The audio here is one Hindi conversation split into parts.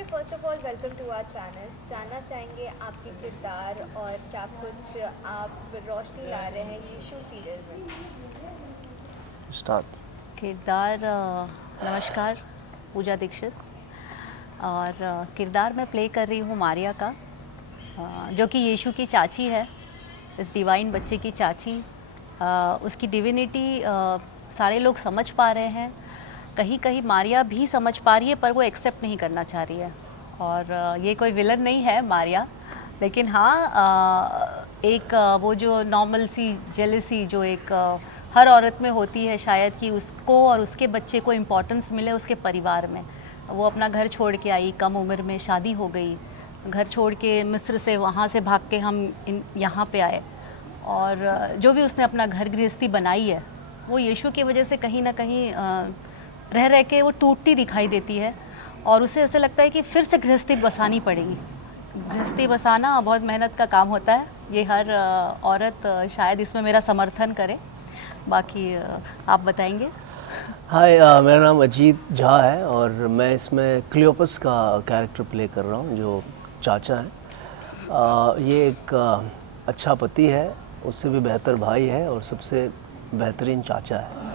Okay, first of all welcome to our channel. जानना चाहेंगे आपके किरदार और क्या कुछ आप रोशनी ला रहे हैं यीशु सीरियल में। स्टार्ट। किरदार नमस्कार, पूजा दीक्षित। और किरदार मैं प्ले कर रही हूँ मारिया का, जो कि यीशु की चाची है, इस डिवाइन बच्चे की चाची। उसकी डिविनिटी सारे लोग समझ पा रहे हैं, कहीं कहीं मारिया भी समझ पा रही है, पर वो एक्सेप्ट नहीं करना चाह रही है। और ये कोई विलन नहीं है मारिया, लेकिन हाँ एक वो जो नॉर्मल सी जेलसी जो एक हर औरत में होती है शायद, कि उसको और उसके बच्चे को इम्पोर्टेंस मिले उसके परिवार में। वो अपना घर छोड़ के आई, कम उम्र में शादी हो गई, घर छोड़ के मिस्र से वहाँ से भाग के हम यहाँ पे आए। और जो भी उसने अपना घर गृहस्थी बनाई है, वो यीशु की वजह से कहीं ना कहीं रह रह के वो टूटती दिखाई देती है। और उसे ऐसा लगता है कि फिर से गृहस्थी बसानी पड़ेगी। गृहस्थी बसाना बहुत मेहनत का काम होता है, ये हर औरत शायद इसमें मेरा समर्थन करे। बाकी आप बताएंगे। हाय, मेरा नाम अजीत झा है और मैं इसमें क्लियोपस का कैरेक्टर प्ले कर रहा हूँ, जो चाचा है। ये एक अच्छा पति है, उससे भी बेहतर भाई है और सबसे बेहतरीन चाचा है।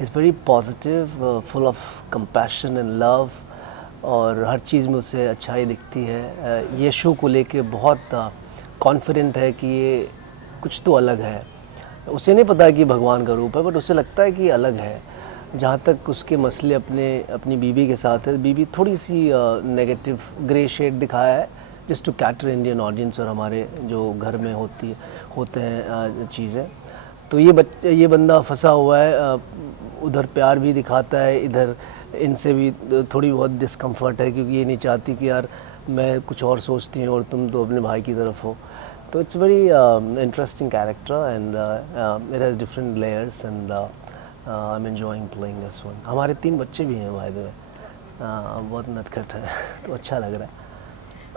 Is very positive, full of compassion and love, और हर चीज़ में उसे अच्छाई दिखती है। यीशु को लेके बहुत कॉन्फिडेंट है कि ये कुछ तो अलग है। उसे नहीं पता कि भगवान का रूप है, बट उसे लगता है कि अलग है। जहाँ तक उसके मसले अपनी बीवी के साथ है, बीवी थोड़ी सी नेगेटिव ग्रे शेड दिखाया है, just to cater Indian audience और हमारे जो घर में होते हैं चीज़ें। तो ये बंदा फंसा हुआ है, उधर प्यार भी दिखाता है, इधर इनसे भी थोड़ी बहुत डिस्कम्फर्ट है, क्योंकि ये नहीं चाहती कि यार मैं कुछ और सोचती हूँ और तुम तो अपने भाई की तरफ हो। तो it's very interesting character and it has different layers and I am enjoying playing this one. हमारे 3 बच्चे भी हैं बाय द वे, बहुत नटखट है तो अच्छा लग रहा है।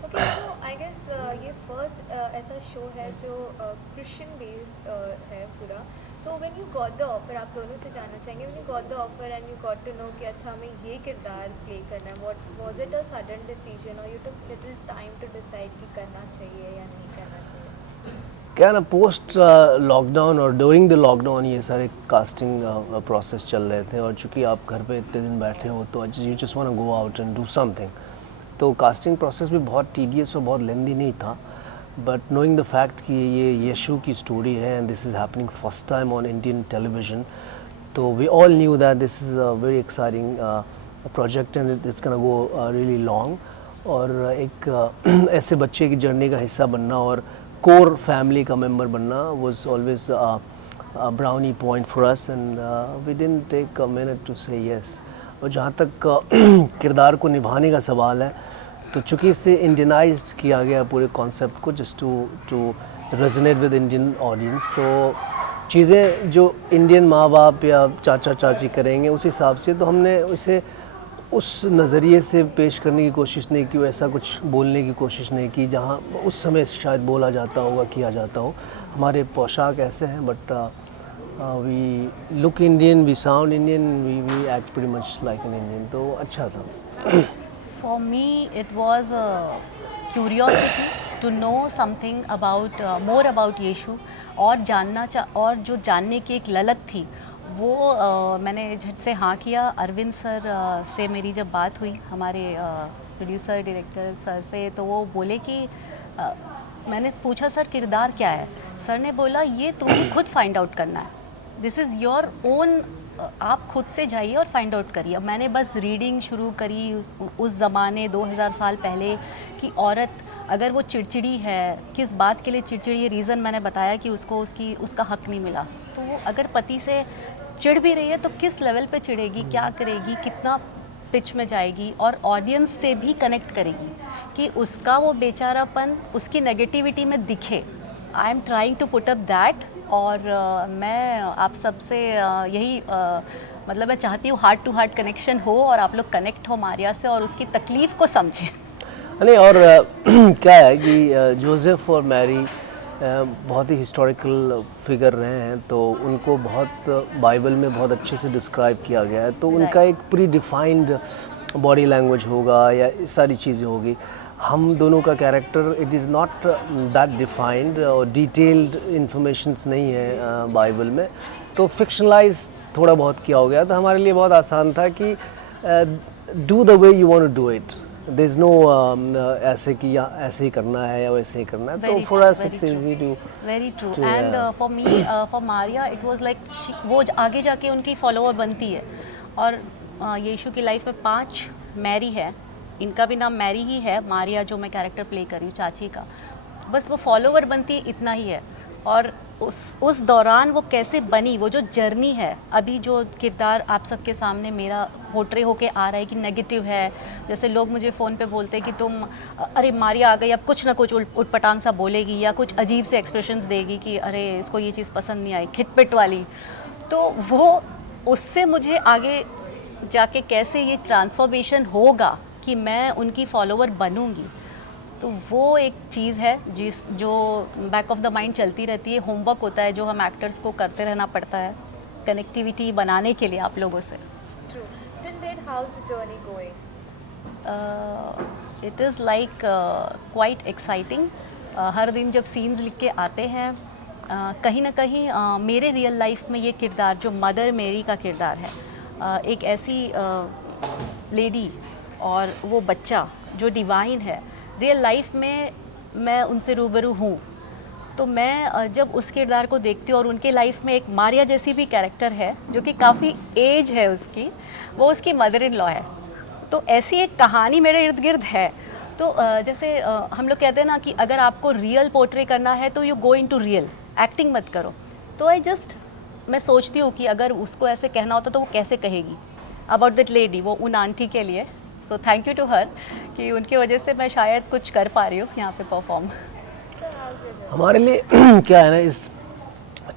ओके, तो आई गेस ये फर्स्ट ऐसा शो है जो क्रिश्चियन बेस्ड है पूरा। तो when you got the offer, आप दोनों से जानना चाहेंगे, when you got the offer and you got to know कि अच्छा हमें ये किरदार प्ले करना है, what was it a sudden decision और you took little time to decide कि करना चाहिए या नहीं करना चाहिए? क्या ना, पोस्ट लॉकडाउन और ड्यूरिंग द लॉकडाउन ये सारे कास्टिंग प्रोसेस चल रहे थे, और चूँकि आप घर पे इतने दिन बैठे हो तो you just want to go out and do something. तो कास्टिंग प्रोसेस भी बहुत टीडियस और बहुत लेंदी नहीं था, बट नोइंग द फैक्ट कि ये यीशु की स्टोरी है and this is happening first time on Indian television, तो we all knew that this is a very exciting project and it's gonna go really long. और एक ऐसे बच्चे की जर्नी का हिस्सा बनना और कोर फैमिली का मेंबर बनना was always a brownie point for us, and we didn't take a minute to say yes. और जहाँ तक किरदार को निभाने का सवाल है, तो चूँकि इससे इंडियनाइज्ड किया गया पूरे कॉन्सेप्ट को, just to resonate with Indian audience, तो चीज़ें जो इंडियन माँ बाप या चाचा चाची करेंगे उस हिसाब से, तो हमने उसे उस नज़रिए से पेश करने की कोशिश नहीं की, ऐसा कुछ बोलने की कोशिश नहीं की जहाँ उस समय शायद बोला जाता होगा, किया जाता हो। हमारे पोशाक ऐसे हैं, but we look Indian, we sound Indian, we act pretty much like an Indian, तो अच्छा था। For me it was curiosity to know something about more about Yeshu, और और जो जानने की एक ललक थी वो मैंने झट से हाँ किया। अरविंद सर से मेरी जब बात हुई, हमारे प्रोड्यूसर डायरेक्टर सर से, तो वो बोले कि मैंने पूछा सर किरदार क्या है, सर ने बोला ये तुम्हें खुद फाइंड आउट करना है, दिस इज़ योर ओन, आप खुद से जाइए और फाइंड आउट करिए। मैंने बस रीडिंग शुरू करी उस ज़माने 2000 साल पहले कि औरत अगर वो चिड़चिड़ी है, किस बात के लिए चिड़चिड़ी, ये रीज़न मैंने बताया कि उसका हक नहीं मिला। तो वो अगर पति से चिढ़ भी रही है तो किस लेवल पे चिढ़ेगी, क्या करेगी, कितना पिच में जाएगी, और ऑडियंस से भी कनेक्ट करेगी कि उसका वो बेचारापन उसकी नेगेटिविटी में दिखे। I am trying to put up that, और मैं आप सबसे यही मतलब मैं चाहती हूँ हार्ट टू हार्ट कनेक्शन हो और आप लोग कनेक्ट हो मारिया से और उसकी तकलीफ़ को समझें। नहीं, और क्या है कि जोसेफ और मैरी बहुत ही हिस्टोरिकल फिगर रहे हैं, तो उनको बहुत बाइबल में बहुत अच्छे से डिस्क्राइब किया गया है। तो उनका एक प्री डिफाइंड बॉडी लैंग्वेज होगा या इस सारी चीज़ें होगी। हम दोनों का character it is not that defined और डिटेल्ड इंफॉर्मेशंस नहीं है बाइबल में, तो फिक्शनलाइज थोड़ा बहुत किया हो गया। तो हमारे लिए बहुत आसान था कि do the way you want to do it, there is no ऐसे कि या ऐसे ही करना है या वैसे ही करना है। तो for us it's easy to very true. And for me, for Maria it was like वो आगे जाके उनकी फॉलोअर बनती है। और यीशु की लाइफ में 5 मैरी है, इनका भी नाम मैरी ही है, मारिया जो मैं कैरेक्टर प्ले कर रही हूँ चाची का, बस वो फॉलोवर बनती है, इतना ही है। और उस दौरान वो कैसे बनी, वो जो जर्नी है, अभी जो किरदार आप सबके सामने मेरा पोर्ट्रे होके आ रहा है कि नेगेटिव है, जैसे लोग मुझे फ़ोन पे बोलते हैं कि तुम अरे मारिया आ गई, अब कुछ ना कुछ उटपटांग सा बोलेगी या कुछ अजीब से एक्सप्रेशंस देगी कि अरे इसको ये चीज़ पसंद नहीं आई, खिटपिट वाली। तो वो उससे मुझे आगे जाके कैसे ये ट्रांसफॉर्मेशन होगा कि मैं उनकी फॉलोवर बनूंगी, तो वो एक चीज़ है जो बैक ऑफ द माइंड चलती रहती है। होमवर्क होता है जो हम एक्टर्स को करते रहना पड़ता है कनेक्टिविटी बनाने के लिए आप लोगों से। True. Till date, how's the journey going? It is like quite exciting. हर दिन जब सीन्स लिख के आते हैं कहीं ना कहीं मेरे रियल लाइफ में ये किरदार जो मदर मेरी का किरदार है, एक ऐसी लेडी और वो बच्चा जो डिवाइन है, रियल लाइफ में मैं उनसे रूबरू हूँ। तो मैं जब उस किरदार को देखती हूँ और उनके लाइफ में एक मारिया जैसी भी कैरेक्टर है जो कि काफ़ी एज है उसकी, वो उसकी मदर इन लॉ है, तो ऐसी एक कहानी मेरे इर्द गिर्द है। तो जैसे हम लोग कहते हैं ना कि अगर आपको रियल पोर्ट्रे करना है तो you go into real, acting मत करो। तो मैं सोचती हूँ कि अगर उसको ऐसे कहना होता तो वो कैसे कहेगी अबाउट दैट लेडी, वो उन आंटी के लिए। So thank you to her कि उनकी वजह से मैं शायद कुछ कर पा रही हूँ यहाँ पे परफॉर्म। हमारे लिए क्या है ना, इस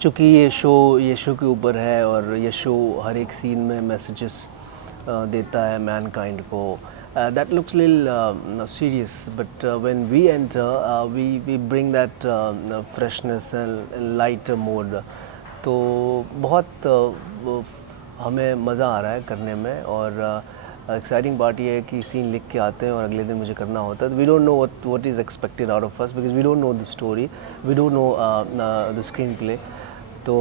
चूँकि ये शो यीशु के ऊपर है और ये शो हर एक सीन में मैसेजेस देता है मैनकाइंड को, that looks a little serious, but when we enter we bring that freshness and lighter mode। तो बहुत हमें मज़ा आ रहा है करने में। और एक्साइटिंग पार्ट ये है कि सीन लिख के आते हैं और अगले दिन मुझे करना होता है। We don't know what is expected out of us because we don't know the story, we don't know the screenplay। तो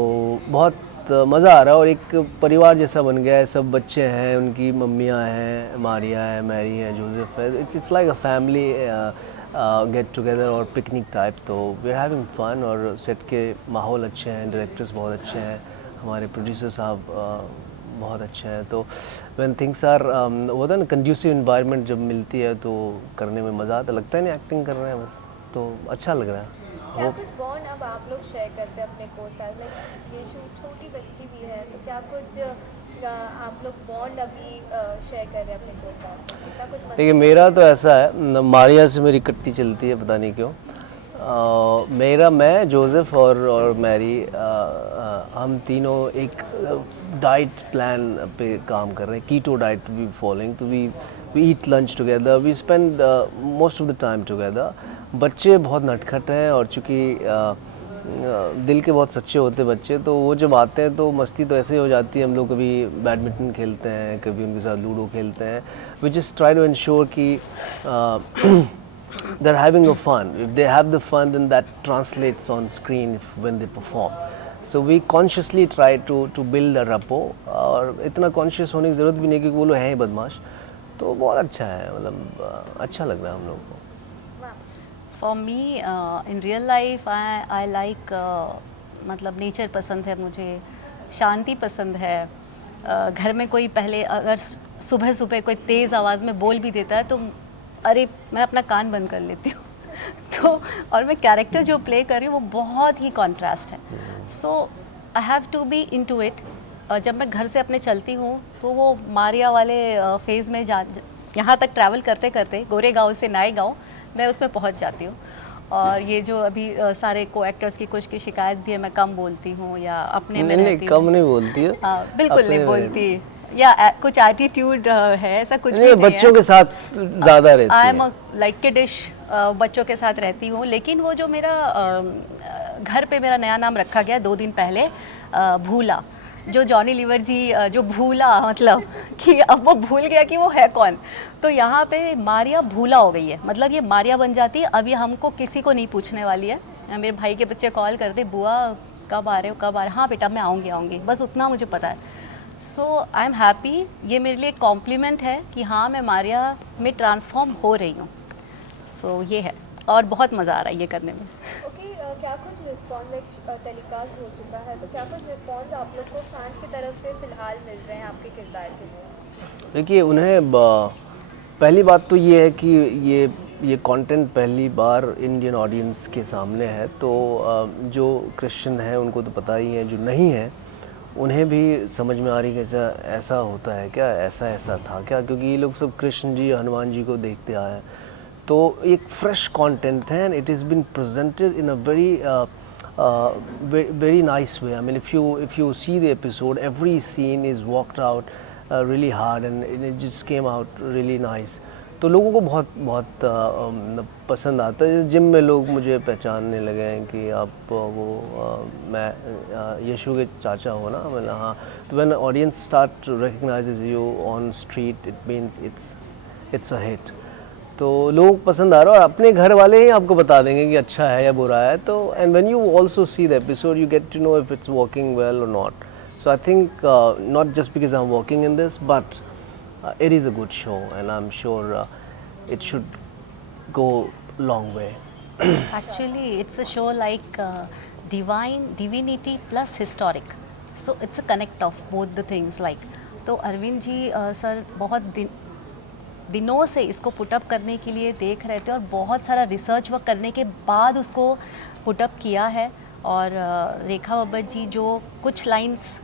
बहुत मज़ा आ रहा है और एक परिवार जैसा बन गया है। सब बच्चे हैं, उनकी मम्मियाँ हैं, मारिया है, मैरी है, जोसेफ है। It's like a family get together और पिकनिक टाइप। तो वी आर हैविंग फन और सेट के माहौल अच्छे हैं, डायरेक्टर्स बहुत अच्छे हैं, हमारे प्रोड्यूसर साहब बहुत अच्छे हैं। तो व्हेन थिंग्स आर होता है ना कंड्यूसिव इन्वायरमेंट जब मिलती है तो करने में मज़ा आता, लगता है नहीं एक्टिंग कर रहे हैं बस, तो अच्छा लग रहा है। क्या कुछ बॉन्ड अब आप लोग शेयर करते हैं अपने को-स्टार, लाइक यीशु छोटी बच्ची भी है, तो क्या कुछ आप लोग बॉन्ड अभी शेयर कर रहे हैं अपने को-स्टार से? कितना कुछ मस्ती? देखिए मेरा तो ऐसा है, मारिया से मेरी कट्टी चलती है, पता नहीं क्यों। मैं जोसेफ और मैरी हम तीनों एक डाइट प्लान पे काम कर रहे हैं, कीटो डाइट वी फॉलोइंग। तो we eat lunch together, we spend most of the time together. बच्चे बहुत नटखट हैं और चूँकि दिल के बहुत सच्चे होते हैं बच्चे, तो वो जब आते हैं तो मस्ती तो ऐसे ही हो जाती है। हम लोग कभी बैडमिंटन खेलते हैं, कभी उनके साथ लूडो खेलते हैं। We just try to ensure कि they're having a fun. If they have the fun, then that translates on screen when they perform. So we consciously try to build a rapport, और इतना conscious होने की ज़रूरत भी नहीं क्योंकि वो लोग हैं ही बदमाश। तो बहुत अच्छा है, मतलब अच्छा लग रहा है हम लोग को। For me in real life I like मतलब नेचर पसंद है मुझे, शांति पसंद है। घर में कोई पहले अगर सुबह सुबह कोई तेज़ आवाज़ में बोल भी देता है तो अरे मैं अपना कान बंद कर लेती हूँ। तो और मैं कैरेक्टर जो प्ले कर रही हूँ वो बहुत ही कॉन्ट्रास्ट है। So I have to be into it. जब मैं घर से अपने चलती हूँ तो वो मारिया वाले फेज़ में यहाँ तक ट्रैवल करते करते गोरेगांव से नायगांव मैं उसमें पहुँच जाती हूँ। और ये जो अभी सारे को एक्टर्स की कुछ की शिकायत भी है, मैं कम बोलती हूँ या अपने में रहती हूँ। कम नहीं बोलती है, बिल्कुल नहीं बोलती, या कुछ एटीट्यूड है, ऐसा कुछ भी नहीं है। बच्चों के साथ ज़्यादा रहती है। आई एम लाइक किडिश, बच्चों के साथ रहती हूँ। लेकिन वो जो मेरा घर पे मेरा नया नाम रखा गया 2 दिन पहले, भूला, जो जॉनी लीवर जी जो भूला, मतलब कि अब वो भूल गया कि वो है कौन। तो यहाँ पे मारिया भूला हो गई है, मतलब ये मारिया बन जाती है। अब ये हमको किसी को नहीं पूछने वाली है। मेरे भाई के बच्चे कॉल करते, बुआ कब आ रहे हो, कब आ रहे हो? हाँ बेटा मैं आऊँगी, बस उतना मुझे पता है। सो आई एम हैप्पी, ये मेरे लिए कॉम्प्लीमेंट है कि हाँ मैं मारिया में ट्रांसफॉर्म हो रही हूँ। सो ये है, और बहुत मज़ा आ रहा है ये करने में। ओके, क्या कुछ रिस्पॉन्स टेलीकास्ट हो चुका है, तो क्या कुछ रिस्पॉन्स आप लोग को फैंस की तरफ से फिलहाल मिल रहे हैं आपके किरदार के लिए? देखिए उन्हें पहली बात तो ये है कि ये कंटेंट पहली बार इंडियन ऑडियंस के सामने है, तो जो क्रिश्चियन है उनको तो पता ही है, जो नहीं है उन्हें भी समझ में आ रही है कि ऐसा होता है क्या, ऐसा था क्या, क्योंकि ये लोग सब कृष्ण जी हनुमान जी को देखते आए हैं। तो एक फ्रेश कंटेंट है and it is been presented in a very nice way. I mean, if you see the episode, every scene is worked out really hard and it just came out really nice. तो लोगों को बहुत पसंद आता है। जिम में लोग मुझे पहचानने लगे हैं कि आप मैं यीशु के चाचा हो ना, मैंने हाँ। तो when audience start recognizes you on street, it means it's a hit. तो लोग पसंद आ रहा है और अपने घर वाले ही आपको बता देंगे कि अच्छा है या बुरा है। तो and when you also see the episode you get to know if it's working well और not. So I think not just because I am working in this but it is a good show and I'm sure it should go long way. Actually it's a show like divinity plus historic, so it's a connect of both the things like. तो अरविंद जी सर बहुत दिनों से इसको पुटअप करने के लिए देख रहे थे और बहुत सारा रिसर्च वर्क करने के बाद उसको पुटअप किया है। और रेखा बब्बर जी जो कुछ लाइंस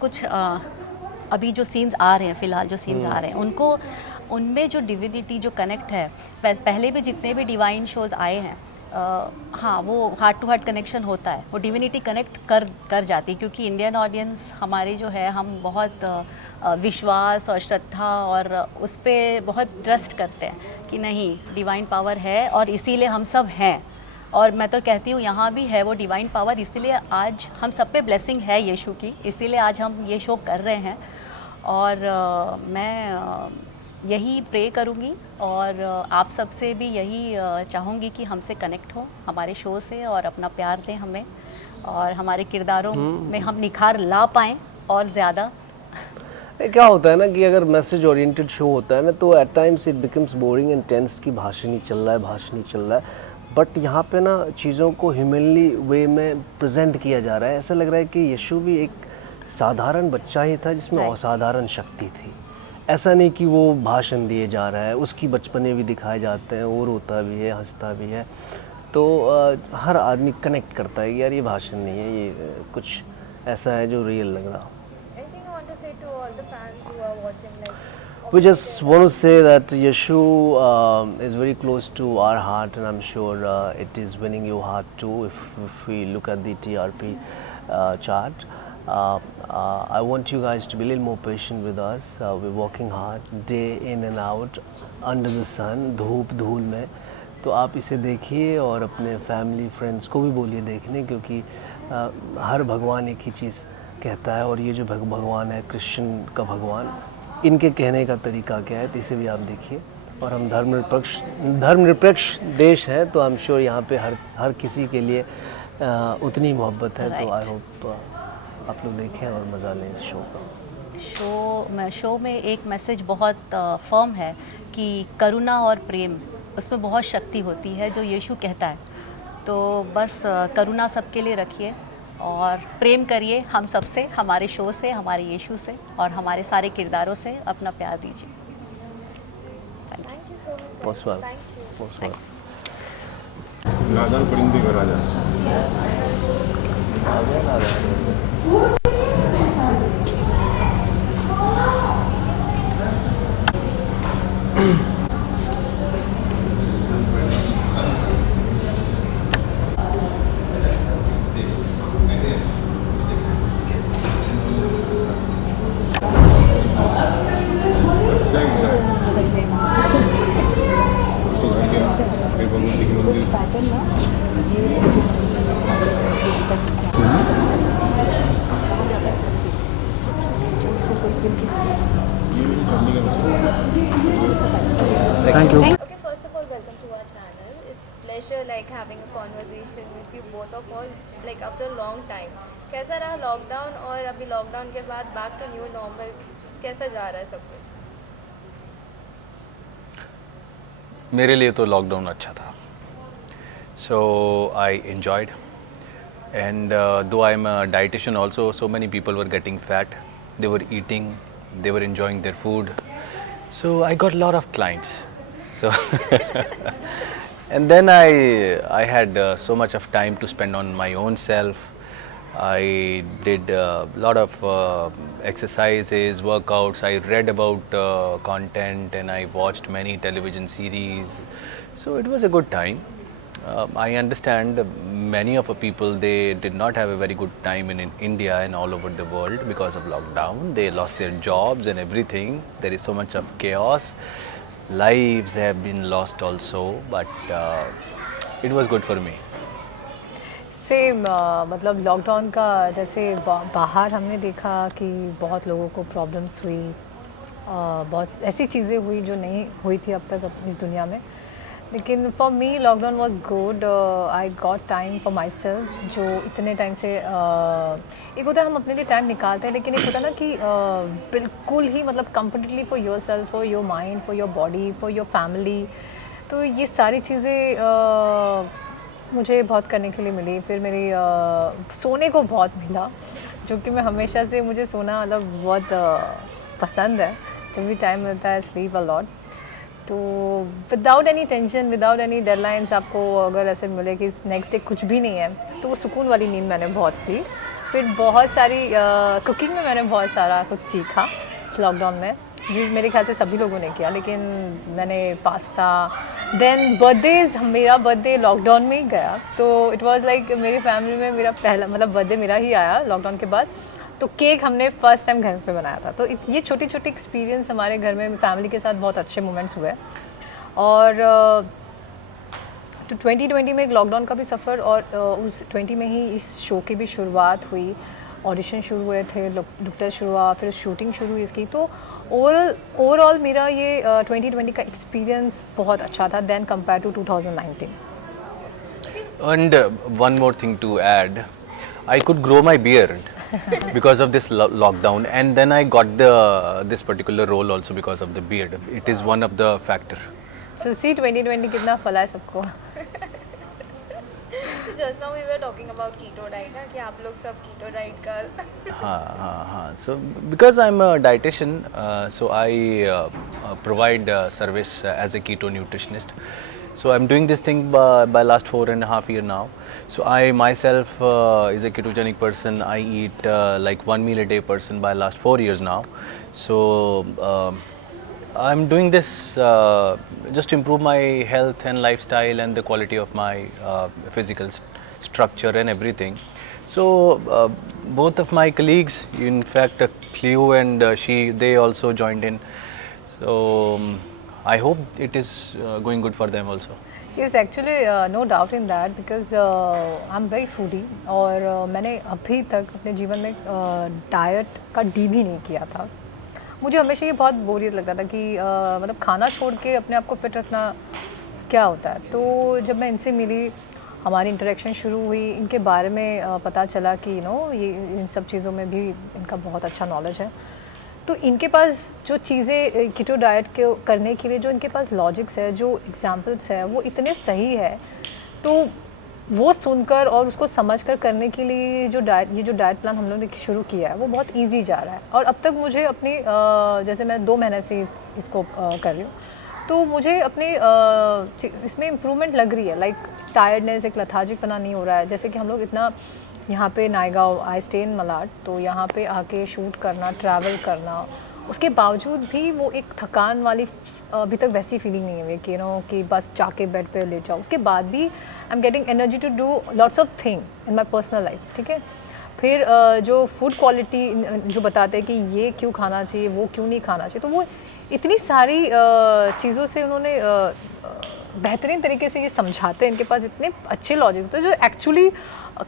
अभी जो सीन्स आ रहे हैं, फ़िलहाल जो सीन्स आ रहे हैं उनको, उनमें जो डिविनिटी जो कनेक्ट है, पहले भी जितने भी डिवाइन शोज़ आए हैं हाँ वो हार्ट टू हार्ट कनेक्शन होता है, वो डिविनिटी कनेक्ट कर जाती है। क्योंकि इंडियन ऑडियंस हमारे जो है, हम बहुत विश्वास और श्रद्धा और उस पर बहुत ट्रस्ट करते हैं कि नहीं डिवाइन पावर है और इसीलिए हम सब हैं। और मैं तो कहती हूँ यहाँ भी है वो डिवाइन पावर, इसीलिए आज हम सब पे ब्लेसिंग है यीशु की, इसीलिए आज हम ये शो कर रहे हैं। और मैं यही प्रे करूँगी और आप सबसे भी यही चाहूँगी कि हमसे कनेक्ट हो हमारे शो से और अपना प्यार दें हमें और हमारे किरदारों में हम निखार ला पाएँ और ज़्यादा। क्या होता है ना कि अगर मैसेज ओरिएंटेड शो होता है ना तो at times it becomes boring and tense की भाषण ही चल रहा है। बट यहाँ पे ना चीज़ों को ह्यूमनली वे में प्रेजेंट किया जा रहा है। ऐसा लग रहा है कि यीशु भी एक साधारण बच्चा ही था जिसमें असाधारण शक्ति थी। ऐसा नहीं कि वो भाषण दिए जा रहा है, उसकी बचपने भी दिखाए जाते हैं, वो रोता भी है, हंसता भी है। तो हर आदमी कनेक्ट करता है कि यार ये भाषण नहीं है, ये कुछ ऐसा है जो रियल लग रहा हो। We just want to say that Yeshu is very close to our heart and I'm sure it is winning your heart too if we look at the TRP chart. I want you guys to be a little more patient with us. We're working hard day in and out under the sun, धूप धूल में। तो आप इसे देखिए और अपने फैमिली फ्रेंड्स को भी बोलिए देखने, क्योंकि हर भगवान एक ही चीज़ कहता है और ये जो भगवान है कृष्ण का भगवान, इनके कहने का तरीका क्या है, तो इसे भी आप देखिए। और हम धर्मनिरपेक्ष देश है तो आई एम श्योर यहाँ पे हर किसी के लिए उतनी मोहब्बत है। तो आई होप आप लोग देखें और मज़ा लें इस शो का। शो में एक मैसेज बहुत फर्म है कि करुणा और प्रेम, उसमें बहुत शक्ति होती है जो यीशु कहता है। तो बस करुणा सबके लिए रखिए और प्रेम करिए हम सबसे, हमारे शो से, हमारे यीशु से और हमारे सारे किरदारों से अपना प्यार दीजिए। Thank you so much. Most welcome. Thank you. Most welcome. नादान परिंदे का राजा। pleasure like having a conversation with you both of all like after a long time. कैसा रहा लॉकडाउन और अभी लॉकडाउन के बाद बैक टू न्यू नॉर्मल कैसा जा रहा है सब कुछ? मेरे लिए तो लॉकडाउन अच्छा था. So I enjoyed, and though I'm a dietitian also, so many people were getting fat. They were eating, they were enjoying their food. So I got a lot of clients. So and then I had so much of time to spend on my own self. I did a lot of exercises, workouts. I read about content, and I watched many television series. So it was a good time. I understand many of the people, they did not have a very good time in India and all over the world because of lockdown. They lost their jobs and everything. There is so much of chaos. Lives have been lost also, but it was good for me. Same मतलब लॉकडाउन का जैसे बाहर हमने देखा कि बहुत लोगों को प्रॉब्लम्स हुई, बहुत ऐसी चीज़ें हुई जो नहीं हुई थी अब तक इस दुनिया में. लेकिन for me lockdown was good. I got time for my self. जो इतने टाइम से एक होता है हम अपने लिए टाइम निकालते हैं, लेकिन एक होता है ना कि बिल्कुल ही मतलब completely for your self, for your mind, for your body, for your family. तो ये सारी चीज़ें मुझे बहुत करने के लिए मिली. फिर मेरी सोने को बहुत मिला, जो कि मैं हमेशा से मुझे सोना मतलब बहुत पसंद है. जब भी टाइम मिलता है स्लीप अ लॉट. तो without any tension, without any deadlines, आपको अगर ऐसे मिले कि नेक्स्ट डे कुछ भी नहीं है, तो वो सुकून वाली नींद मैंने बहुत ली. फिर बहुत सारी कुकिंग में मैंने बहुत सारा कुछ सीखा इस लॉकडाउन में, जो मेरे ख्याल से सभी लोगों ने किया. लेकिन मैंने पास्ता, देन बर्थडेज, मेरा बर्थडे लॉकडाउन में ही गया. तो इट वाज लाइक मेरी फैमिली में मेरा पहला मतलब बर्थडे मेरा ही आया लॉकडाउन के बाद. तो केक हमने फर्स्ट टाइम घर पे बनाया था. तो ये छोटी छोटी एक्सपीरियंस हमारे घर में फैमिली के साथ बहुत अच्छे मोमेंट्स हुए. और तो 2020 में एक लॉकडाउन का भी सफ़र, और उस 20 में ही इस शो की भी शुरुआत हुई. ऑडिशन शुरू हुए थे, लुक टेस्ट शुरू हुआ, फिर शूटिंग शुरू हुई इसकी. तो ओवरऑल मेरा ये 2020 का एक्सपीरियंस बहुत अच्छा था then compare to 2019. And one more thing to add, I could grow my beard because of this lockdown, and then I got this particular role also because of the beard. It is one of the factor. सो सी 2020 कितना फला है सबको. Just now we were talking about keto diet ना, कि आप लोग सब keto diet का हाँ. So because I'm a dietitian, so I provide service as a keto nutritionist. So I'm doing this thing by last 4.5 years now. So I myself is a ketogenic person. I eat like 1 meal a day person by last 4 years now. So I'm doing this just to improve my health and lifestyle and the quality of my physical structure and everything. So both of my colleagues, in fact Cleo and they also joined in. So I hope it is going good for them also. Yes, actually no doubt in that because I'm very foodie. और मैंने अभी तक अपने जीवन में डाइट का डी भी नहीं किया था. मुझे हमेशा ये बहुत बोरियत लगता था कि मतलब खाना छोड़ के अपने आप को फिट रखना क्या होता है. तो जब मैं इनसे मिली, हमारी इंटरेक्शन शुरू हुई, इनके बारे में पता चला कि ये इन सब चीज़ों में भी इनका बहुत अच्छा नॉलेज है. तो इनके पास जो चीज़ें कीटो डाइट के करने के लिए जो इनके पास लॉजिक्स है, जो एग्जांपल्स है, वो इतने सही है. तो वो सुनकर और उसको समझकर करने के लिए ये जो डाइट प्लान हम लोगों ने शुरू किया है वो बहुत इजी जा रहा है. और अब तक मुझे अपनी जैसे मैं 2 महीने से इसको कर रही हूँ, तो मुझे अपने इसमें इम्प्रूवमेंट लग रही है. लाइक टायर्डनेस, एक लथार्जिक पना नहीं हो रहा है. जैसे कि हम लोग इतना यहाँ पे Naigaon, I stay in Malad, तो यहाँ पे आके शूट करना, ट्रैवल करना, उसके बावजूद भी वो एक थकान वाली अभी तक वैसी फीलिंग नहीं है कि कि बस जाके बेड पे लेट जाओ. उसके बाद भी I am getting energy to do lots of thing in my personal life. ठीक है. फिर जो फूड क्वालिटी जो बताते हैं कि ये क्यों खाना चाहिए, वो क्यों नहीं खाना चाहिए, तो वो इतनी सारी चीज़ों से उन्होंने बेहतरीन तरीके से ये समझाते हैं. इनके पास इतने अच्छे लॉजिक होते हैं जो एक्चुअली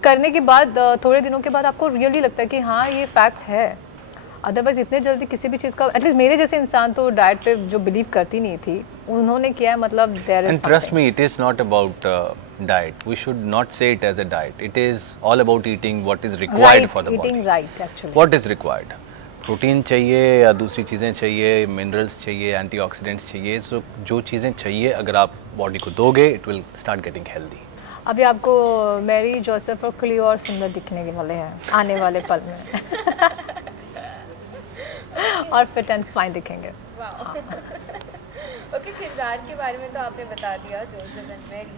करने के बाद थोड़े दिनों के बाद आपको रियली लगता है कि हाँ ये फैक्ट है. अदरवाइज़ इतने जल्दी किसी भी चीज़ का, एटलीस्ट मेरे जैसे इंसान तो डाइट पे जो बिलीव करती नहीं थी, उन्होंने किया है, मतलब there is And trust me, it is not about diet. We should not say it as a diet. It is all about eating what is required for the eating body. Right actually. What is required? Protein चाहिए या दूसरी चीज़ें चाहिए, मिनरल्स चाहिए, एंटीऑक्सीडेंट्स चाहिए. सो जो चीज़ें चाहिए अगर आप बॉडी को दोगे, it will start getting healthy. अभी आपको मैरी, जोसेफ और क्लियो और सुंदर दिखने के वाले हैं आने वाले पल में. और फिट एंड फाइन दिखेंगे. ओके, किरदार के बारे में तो आपने बता दिया, Joseph and Mary,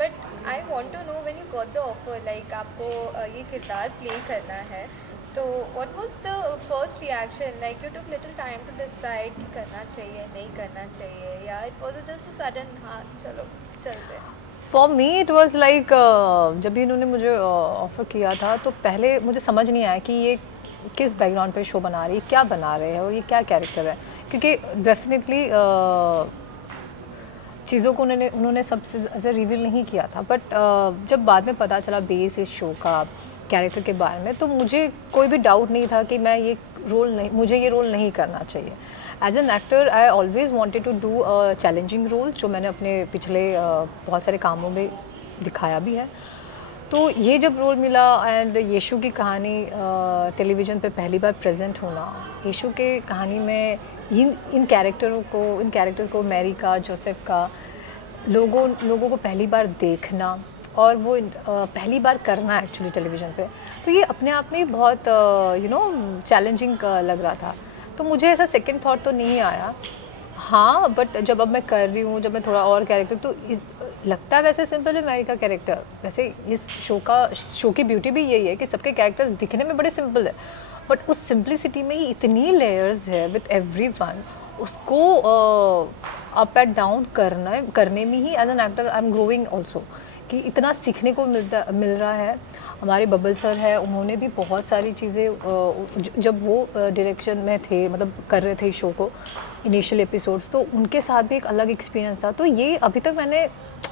but I want to know when you got the offer, like आपको ये किरदार प्ले करना है, तो what was the first reaction, like you took little time to decide कि करना चाहिए नहीं करना चाहिए, या it was just a sudden हाँ चलो चलते हैं? For me it was like जब भी इन्होंने मुझे ऑफ़र किया था तो पहले मुझे समझ नहीं आया कि ये किस बैकग्राउंड पे शो बना रही है, क्या बना रहे हैं और ये क्या कैरेक्टर है, क्योंकि डेफिनेटली चीज़ों को उन्होंने सबसे ऐसे रिवील नहीं किया था. बट जब बाद में पता चला बेस इस शो का कैरेक्टर के बारे में, तो मुझे कोई भी डाउट नहीं था कि मुझे ये रोल नहीं करना चाहिए. As an actor I always wanted to do challenging role, जो मैंने अपने पिछले बहुत सारे कामों में दिखाया भी है. तो ये जब रोल मिला एंड यीशु की कहानी टेलीविज़न पे पहली बार प्रेजेंट होना, यीशु के कहानी में इन कैरेक्टर को मैरी का, जोसेफ का लोगों को पहली बार देखना और वो पहली बार करना एक्चुअली टेलीविज़न पे, तो ये अपने आप में बहुत चैलेंजिंग लग रहा था. तो मुझे ऐसा सेकंड थॉट तो नहीं आया. हाँ, बट जब अब मैं कर रही हूँ, जब मैं थोड़ा और कैरेक्टर, तो लगता है वैसे सिंपल है मैरी का कैरेक्टर. वैसे इस शो की ब्यूटी भी यही है कि सबके कैरेक्टर्स दिखने में बड़े सिंपल है, बट उस सिंपलिसिटी में ही इतनी लेयर्स है विथ एवरीवन. उसको अप एंड डाउन करने में ही as an actor I am growing also, कि इतना सीखने को मिल रहा है. हमारे बबल सर है, उन्होंने भी बहुत सारी चीज़ें जब वो डायरेक्शन में थे, मतलब कर रहे थे शो को इनिशियल एपिसोड्स, तो उनके साथ भी एक अलग एक्सपीरियंस था. तो ये अभी तक मैंने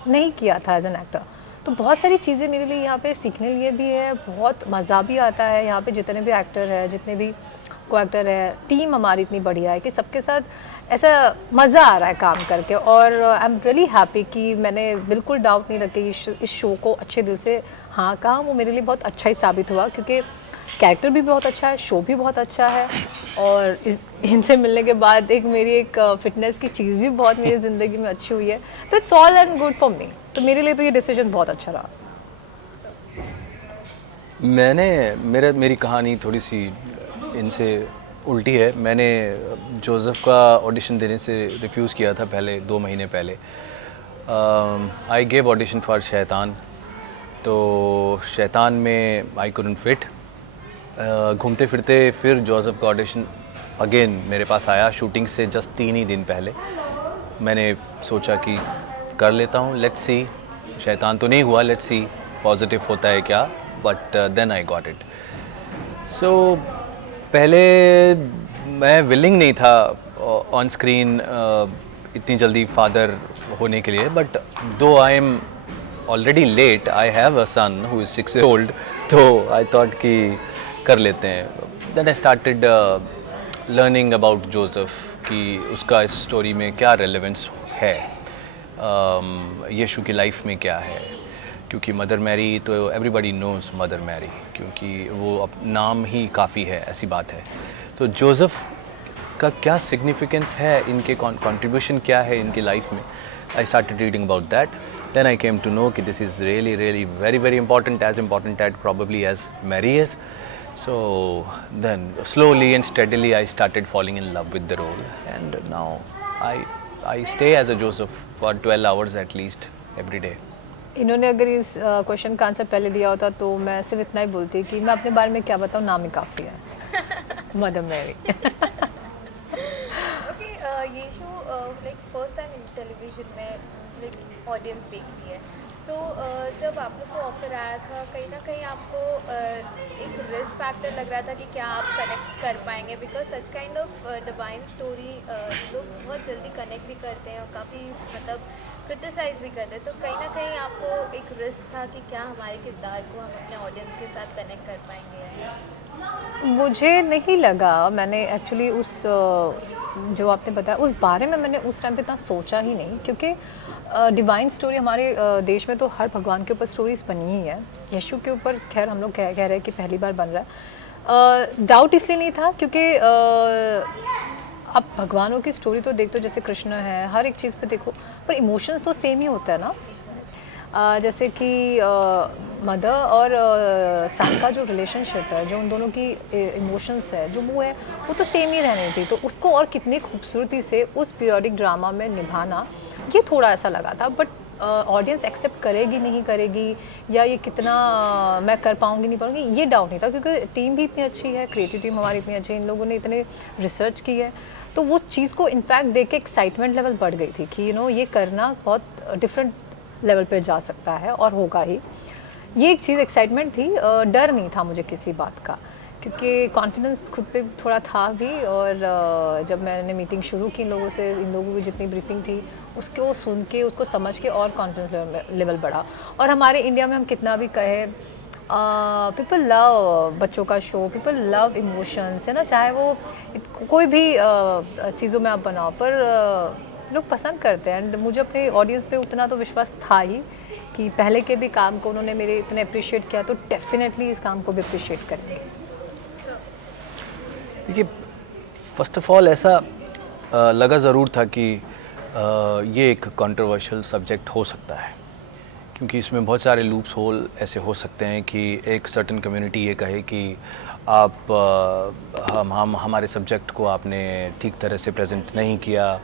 नहीं किया था एज एन एक्टर. तो बहुत सारी चीज़ें मेरे लिए यहाँ पे सीखने लिए भी है, बहुत मज़ा भी आता है. यहाँ पे जितने भी एक्टर है, जितने भी को एक्टर है, टीम हमारी इतनी बढ़िया है कि सबके साथ ऐसा मज़ा आ रहा है काम करके. और आई एम रियली हैप्पी कि मैंने बिल्कुल डाउट नहीं रखे इस शो को अच्छे दिल से हाँ कहा. वो मेरे लिए बहुत अच्छा ही साबित हुआ, क्योंकि कैरेक्टर भी बहुत अच्छा है, शो भी बहुत अच्छा है, और इनसे मिलने के बाद मेरी एक फिटनेस की चीज़ भी बहुत मेरी ज़िंदगी में अच्छी हुई है. तो it's all and good for me. तो मेरे लिए तो ये डिसीजन बहुत अच्छा रहा. मेरी कहानी थोड़ी सी इनसे उल्टी है. मैंने जोसेफ का ऑडिशन देने से रिफ्यूज़ किया था पहले, 2 महीने पहले. आई गेव ऑडिशन फॉर शैतान. तो शैतान में आई कुडंट फिट. घूमते फिरते फिर जोसेफ का ऑडिशन अगेन मेरे पास आया, शूटिंग से जस्ट 3 ही दिन पहले. मैंने सोचा कि कर लेता हूँ, लेट्स सी. शैतान तो नहीं हुआ, लेट्स सी पॉजिटिव होता है क्या. But then I got it. So पहले मैं विलिंग नहीं था ऑन स्क्रीन इतनी जल्दी फादर होने के लिए. But though I am already late, I have a son who is 6 years old, तो आई थॉट कि कर लेते हैं. Then I started learning about Joseph कि उसका इस स्टोरी में क्या रेलेवेंस है, यीशु की लाइफ में क्या है. क्योंकि मदर मैरी तो एवरीबडी नोज़ मदर मैरी, क्योंकि वो नाम ही काफ़ी है, ऐसी बात है. तो जोसेफ का क्या सिग्निफिकेंस है, इनके कंट्रीब्यूशन क्या है इनकी लाइफ में. I started reading about that. Then I came to know कि this is really very very important, as important as probably as Mary is. So then slowly and steadily I started falling in love with the role, and now I stay as a Joseph for 12 hours at least every day. इन्होंने अगर इस क्वेश्चन का आंसर पहले दिया होता तो मैं सिर्फ इतना ही बोलती कि मैं अपने बारे में क्या बताऊँ, नाम ही काफ़ी है मदर मैरी. ओके, ये show like first time in television में लाइक ऑडियंस देख रही है. सो जब आप लोग को ऑफर आया था, कहीं ना कहीं आपको एक रिस्क फैक्टर लग रहा था कि क्या आप कनेक्ट कर पाएंगे, because such kind of divine story लोग बहुत जल्दी कनेक्ट भी करते हैं और काफ़ी मतलब क्रिटिसाइज़ भी करते हैं. तो कहीं ना कहीं आपको एक रिस्क था कि क्या हमारे किरदार को हम अपने ऑडियंस के साथ कनेक्ट कर पाएंगे. मुझे नहीं लगा. मैंने एक्चुअली उस जो आपने बताया उस बारे में मैंने उस टाइम पे इतना सोचा ही नहीं, क्योंकि डिवाइन स्टोरी हमारे देश में तो हर भगवान के ऊपर स्टोरीज बनी ही है। यीशु के ऊपर खैर हम लोग कह रहे हैं कि पहली बार बन रहा है। डाउट इसलिए नहीं था क्योंकि आप भगवानों की स्टोरी तो देखते हो, जैसे कृष्ण है, हर एक चीज़ पे देखो, पर इमोशंस तो सेम ही होता है ना। जैसे कि मदर और सन का जो रिलेशनशिप है, जो उन दोनों की इमोशंस है, जो वो है, वो तो सेम ही रहनी थी। तो उसको और कितनी खूबसूरती से उस पीरियोडिक ड्रामा में निभाना, ये थोड़ा ऐसा लगा था। बट ऑडियंस एक्सेप्ट करेगी नहीं करेगी, या ये कितना मैं कर पाऊँगी नहीं पाऊँगी, ये डाउट नहीं था, क्योंकि टीम भी इतनी अच्छी है, क्रिएटिव टीम हमारी इतनी अच्छी है, इन लोगों ने इतने रिसर्च की है। तो वो चीज़ को इनफैक्ट देख के एक्साइटमेंट लेवल बढ़ गई थी कि ये करना बहुत डिफरेंट लेवल पे जा सकता है और होगा ही। ये एक चीज़ एक्साइटमेंट थी, डर नहीं था मुझे किसी बात का, क्योंकि कॉन्फिडेंस खुद पे थोड़ा था भी। और जब मैंने मीटिंग शुरू की इन लोगों से, इन लोगों की जितनी ब्रीफिंग थी उसको सुन के, उसको समझ के और कॉन्फिडेंस लेवल बढ़ा। और हमारे इंडिया में हम कितना भी कहें, पीपल लव बच्चों का शो, पीपल लव इमोशंस, है ना, चाहे वो कोई भी चीज़ों में आप बनाओ, पर लोग पसंद करते हैं। एंड मुझे अपने ऑडियंस पे उतना तो विश्वास था ही कि पहले के भी काम को उन्होंने मेरे इतने अप्रिशिएट किया, तो डेफिनेटली इस काम को भी अप्रिशिएट करेंगे। देखिए, फर्स्ट ऑफ ऑल ऐसा लगा ज़रूर था कि ये एक कंट्रोवर्शियल सब्जेक्ट हो सकता है, क्योंकि इसमें बहुत सारे लूप्स होल ऐसे हो सकते हैं कि एक सर्टन कम्युनिटी ये कहे कि आप हम हमारे सब्जेक्ट को आपने ठीक तरह से प्रेजेंट नहीं किया,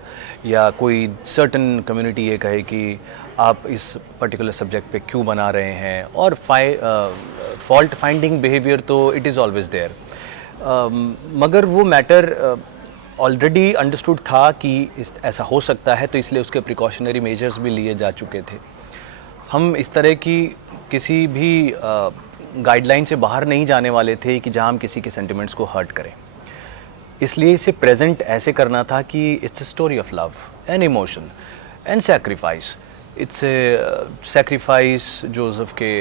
या कोई सर्टन कम्युनिटी ये कहे कि आप इस पर्टिकुलर सब्जेक्ट पे क्यों बना रहे हैं। और फॉल्ट फाइंडिंग बिहेवियर तो इट इज़ ऑलवेज देयर, मगर वो मैटर ऑलरेडी अंडरस्टूड था कि ऐसा हो सकता है, तो इसलिए उसके प्रिकॉशनरी मेजर्स भी लिए जा चुके थे। हम इस तरह की किसी भी गाइडलाइन से बाहर नहीं जाने वाले थे कि जहां हम किसी के सेंटिमेंट्स को हर्ट करें, इसलिए इसे प्रेजेंट ऐसे करना था कि it's a story of love and emotion and sacrifice. It's a sacrifice Joseph के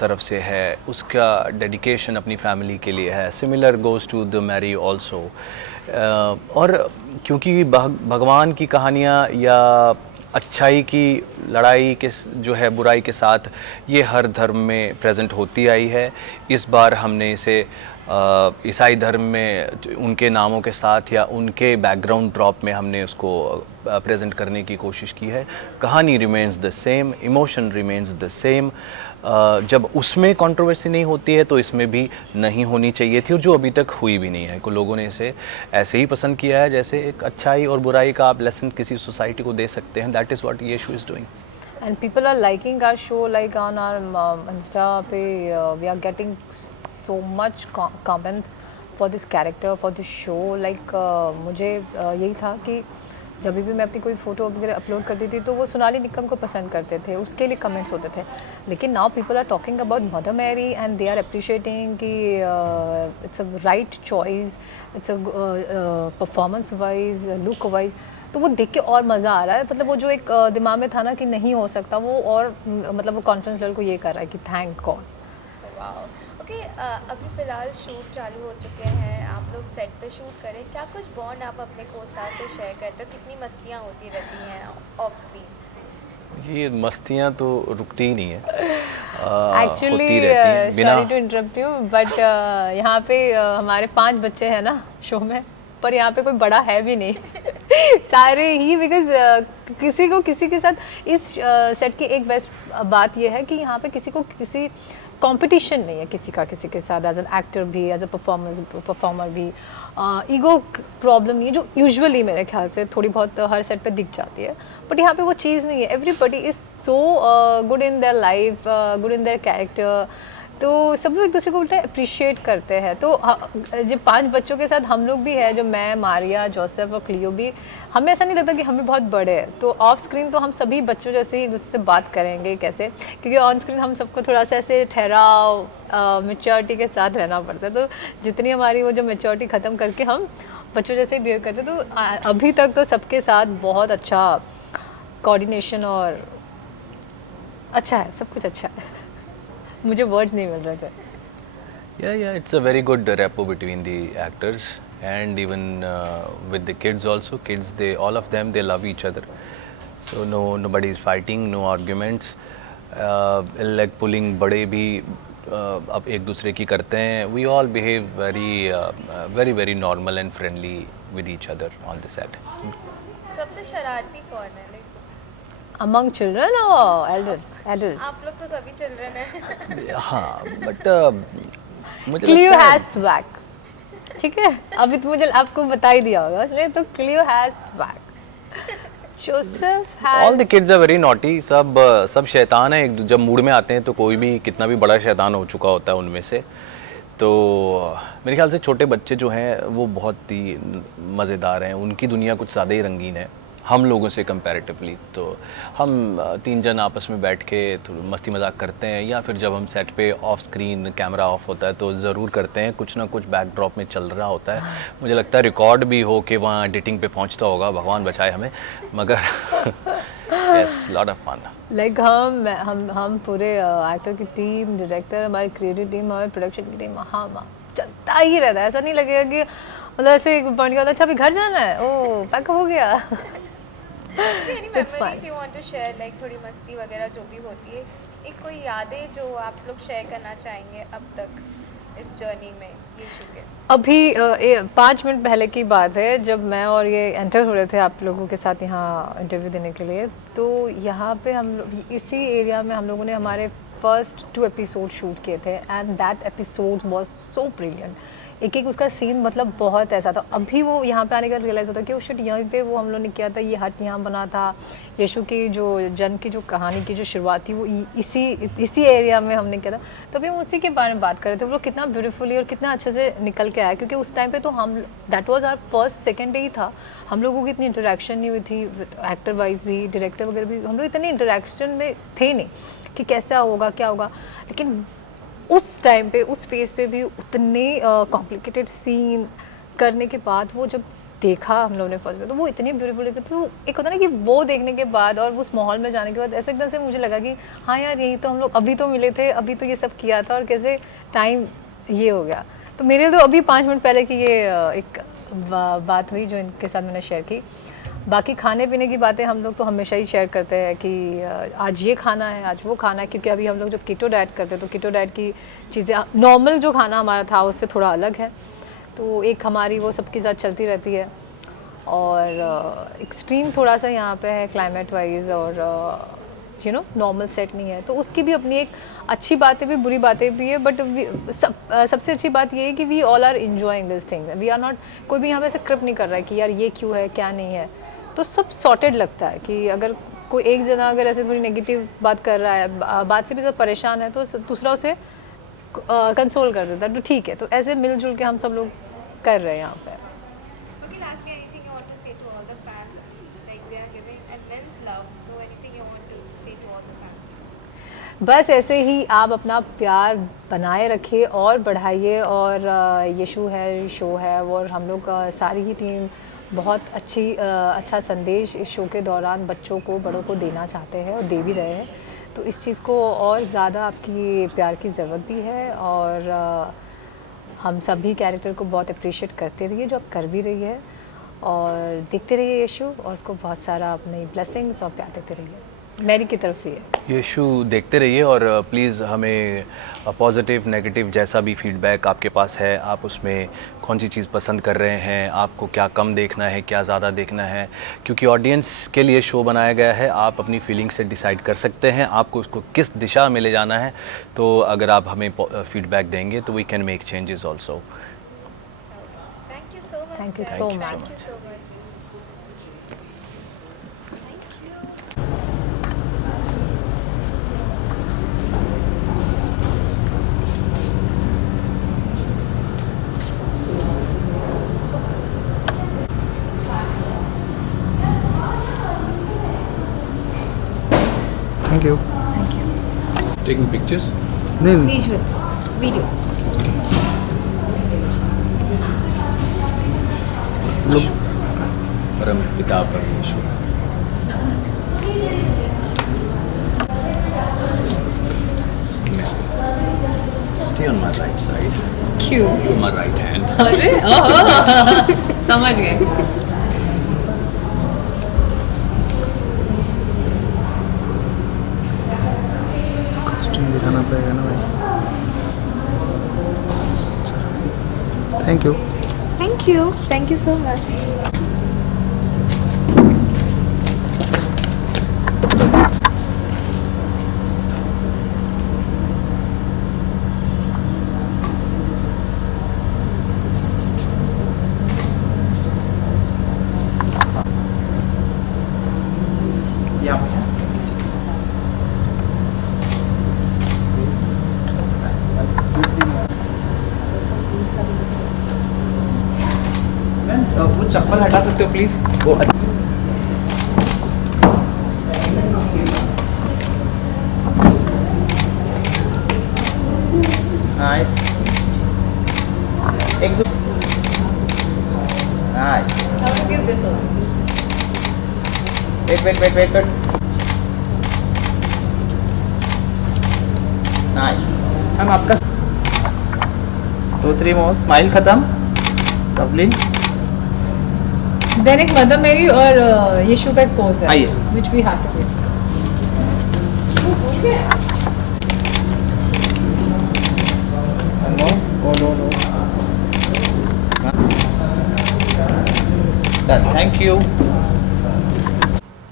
तरफ से है, उसका डेडिकेशन अपनी फैमिली के लिए है। Similar goes to the Mary also. और क्योंकि भगवान की कहानियाँ या अच्छाई की लड़ाई के जो है बुराई के साथ, ये हर धर्म में प्रेजेंट होती आई है। इस बार हमने इसे ईसाई धर्म में उनके नामों के साथ या उनके बैकग्राउंड ड्रॉप में हमने उसको प्रेजेंट करने की कोशिश की है। कहानी remains the same, emotion remains the same. जब उसमें कंट्रोवर्सी नहीं होती है तो इसमें भी नहीं होनी चाहिए थी, और जो अभी तक हुई भी नहीं है। को लोगों ने इसे ऐसे ही पसंद किया है जैसे एक अच्छाई और बुराई का आप लेसन किसी सोसाइटी को दे सकते हैं। That is what Yeshu is doing. And people are liking our show, like on our Insta पे we are getting so much comments for this character, for this show. Like मुझे यही था कि जब भी मैं अपनी कोई फ़ोटो वगैरह अपलोड करती थी तो वो सोनाली निकम को पसंद करते थे, उसके लिए कमेंट्स होते थे। लेकिन now people are talking about mother Mary and they are appreciating कि it's a right choice, it's a performance wise, look wise. तो वो देख के और मज़ा आ रहा है। मतलब वो जो एक दिमाग में था ना कि नहीं हो सकता, वो और मतलब वो कॉन्फिडेंस लेवल को ये कर रहा है कि थैंक गॉड। वाओ। ओके, अभी फ़िलहाल शूट चालू हो चुके हैं, आप लोग सेट पे शूट करें, क्या कुछ बॉन्ड आप अपने को-स्टार से शेयर करते हो? कितनी मस्तियाँ होती रहती हैं ऑफ स्क्रीन? ये मस्तियाँ तो रुकती ही नहीं है, एक्चुअली होती रहती हैं बिना। Sorry to interrupt you, but यहाँ पे हमारे 5 बच्चे हैं ना शो में, पर यहाँ पे कोई बड़ा है भी नहीं सारे ही, बिकॉज किसी के साथ इस सेट की एक बेस्ट बात ये है कि यहाँ पे किसी को किसी कंपटीशन नहीं है किसी का किसी के साथ, एज एन एक्टर भी, एज अ परफॉर्मर भी। ईगो प्रॉब्लम नहीं है जो यूजुअली मेरे ख्याल से थोड़ी बहुत हर सेट पे दिख जाती है, बट यहाँ पे वो चीज़ नहीं है। Everybody is so good in their life, good in their character. तो सब लोग एक दूसरे को उल्टा अप्रिशिएट करते हैं। तो जो 5 बच्चों के साथ हम लोग भी है, जो मैं, मारिया, जोसेफ और क्लियो भी, हमें ऐसा नहीं लगता कि हम भी बहुत बड़े हैं। तो ऑफ स्क्रीन तो हम सभी बच्चों जैसे ही एक दूसरे से बात करेंगे कैसे, क्योंकि ऑन स्क्रीन हम सबको थोड़ा सा ऐसे ठहराव, मैच्योरिटी के साथ रहना पड़ता है। तो जितनी हमारी वो जो मैच्योरिटी ख़त्म करके हम बच्चों जैसे ही बिहेव करते, तो अभी तक तो सबके साथ बहुत अच्छा कोऑर्डिनेशन और अच्छा है, सब कुछ अच्छा है। मुझे वर्ड्स नहीं मिल रहे थे। Yeah, it's a very good rapport between the actors, and even with the kids also. Kids, they all of them, they love each other. So nobody is fighting, no arguments. Leg pulling बड़े भी अब एक दूसरे की करते हैं. We all behave very normal and friendly with each other on the set. सबसे शरारती कौन है? Among children or adult? आप लोग तो सभी चिल्ड्रन हैं. हाँ, but मुझे Cleo लगता है has swag. ठीक है, अभी तो मुझे आपको बता ही दिया होगा, इसलिए तो Cleo has swag. Joseph has. All the kids are very naughty. सब शैतान है. जब मूड में आते हैं तो कोई भी कितना भी बड़ा शैतान हो चुका होता है उनमें से. तो मेरे ख्याल से छोटे बच्चे जो हैं वो बहुत ही मज़ेदार हैं. उनकी दुनिया कुछ ज़्यादा ही रंगीन है हम लोगों से कंपैरेटिवली. तो हम 3 जन आपस में बैठ के थोड़ा मस्ती मजाक करते हैं, या फिर जब हम सेट पे ऑफ स्क्रीन कैमरा ऑफ होता है तो ज़रूर करते हैं. कुछ ना कुछ बैकड्रॉप में चल रहा होता है. मुझे लगता है रिकॉर्ड भी हो के वहाँ एडिटिंग पे पहुँचता होगा, भगवान बचाए हमें. मगर yes, lot of fun. Like हम पूरे एक्टर की टीम, डायरेक्टर, हमारी क्रिएटिव टीम और प्रोडक्शन की टीम, हाँ चलता ही रहता है. ऐसा नहीं लगेगा कि मतलब ऐसे पॉइंट का अच्छा अभी घर जाना है, ओ पैकअप हो गया. Any memories you want to share, like थोड़ी मस्ती वगैरह जो भी होती है, एक कोई यादें जो आप लोग शेयर करना चाहेंगे अब तक इस जर्नी में यीशु के? अभी 5 मिनट पहले की बात है जब मैं और ये एंटर हो रहे थे आप लोगों के साथ यहाँ इंटरव्यू देने के लिए. तो यहाँ पे हम इसी एरिया में हम लोगों ने हमारे फर्स्ट 2 एपिसोड शूट किए थे and that episode was so brilliant. एक उसका सीन मतलब बहुत ऐसा था. अभी वो यहाँ पे आने का रियलाइज़ होता है कि वो शिट यहीं पे वो हम लोग ने किया था, ये हट यहाँ बना था. यीशु की जो जन्म की जो कहानी की जो शुरुआत थी वो इसी एरिया में हमने किया था. तभी हम उसी के बारे में बात कर रहे थे. वो लोग कितना ब्यूटीफुली और कितना अच्छे से निकल के आया, क्योंकि उस टाइम पे तो हम that was our first second day ही था. हम लोगों की इतनी इंटरेक्शन नहीं हुई थी एक्टर वाइज भी, डायरेक्टर वगैरह भी. हम लोग इतने इंटरेक्शन में थे नहीं कि कैसा होगा क्या होगा. लेकिन उस टाइम पे उस फेज़ पे भी उतने कॉम्प्लिकेटेड सीन करने के बाद वो जब देखा हम लोगों ने फर्स्ट में तो वो इतनी ब्यूटीफुल लगी. तो एक होता ना कि वो देखने के बाद और उस माहौल में जाने के बाद ऐसा एकदम से मुझे लगा कि हाँ यार यही तो हम लोग अभी तो मिले थे, अभी तो ये सब किया था और कैसे टाइम ये हो गया. तो मेरे तो अभी 5 मिनट पहले की ये एक बात हुई जो इनके साथ मैंने शेयर की. बाकी खाने पीने की बातें हम लोग तो हमेशा ही शेयर करते हैं कि आज ये खाना है, आज वो खाना है, क्योंकि अभी हम लोग जब कीटो डाइट करते हैं तो कीटो डाइट की चीज़ें नॉर्मल जो खाना हमारा था उससे थोड़ा अलग है. तो एक हमारी वो सबके साथ चलती रहती है. और एक्सट्रीम थोड़ा सा यहाँ पे है क्लाइमेट वाइज और नॉर्मल सेट नहीं है. तो उसकी भी अपनी एक अच्छी बातें भी बुरी बातें भी है. बट सबसे अच्छी बात ये है कि we all are enjoying this things. We are not, कोई भी यहाँ पे ऐसे क्रिप नहीं कर रहा है कि यार ये क्यों है क्या नहीं है. तो सब सॉर्टेड लगता है कि अगर कोई एक जना अगर ऐसे थोड़ी नेगेटिव बात कर रहा है, बात से भी सब परेशान है, तो दूसरा उसे कंसोल कर देता है. तो ठीक है, तो ऐसे मिलजुल के हम सब लोग कर रहे हैं यहाँ पे. Okay, lastly, anything you want to say to all the fans? Like they are giving immense love. So anything you want to say to all the fans? बस ऐसे ही आप अपना प्यार बनाए रखिए और बढ़ाइए. और यीशु है, शो है, और हम लोग सारी ही टीम बहुत अच्छा संदेश इस शो के दौरान बच्चों को, बड़ों को देना चाहते हैं और दे भी रहे हैं. तो इस चीज़ को और ज़्यादा आपकी प्यार की ज़रूरत भी है. और हम सभी कैरेक्टर को बहुत अप्रिशिएट करते रहिए जो आप कर भी रही है. और देखते रहिए यीशु और उसको बहुत सारा अपनी ब्लेसिंग्स और प्यार देते रहिए. मेरी की तरफ से है यीशु देखते रहिए. और प्लीज़ हमें पॉजिटिव नेगेटिव जैसा भी फीडबैक आपके पास है, आप उसमें कौन सी चीज़ पसंद कर रहे हैं, आपको क्या कम देखना है, क्या ज़्यादा देखना है, क्योंकि ऑडियंस के लिए शो बनाया गया है. आप अपनी फीलिंग से डिसाइड कर सकते हैं आपको उसको किस दिशा में ले जाना है. तो अगर आप हमें फीडबैक देंगे तो we can make changes also. Thank you so much. Thank you guys. so Thank much. you so much. Thank you. Taking pictures? नहीं नहीं विजुअल्स वीडियो. परम पिता परमेश्वर. Stay on my right side. क्यों? To my right hand. अरे ओह, समझ गए. कॉस्ट्यूम दिखाना पड़ेगा ना भाई. Thank you. Thank you so much. वो चप्पल हटा सकते हो प्लीज. वो नाइस. एक दो. Nice. I will give this also. Wait. Nice. हम आपका 2-3 मोर. स्माइल खत्म. लवली. Then एक मदर मेरी और यीशु का एक पोज है. आइए. Which we have to fix. No. Thank you.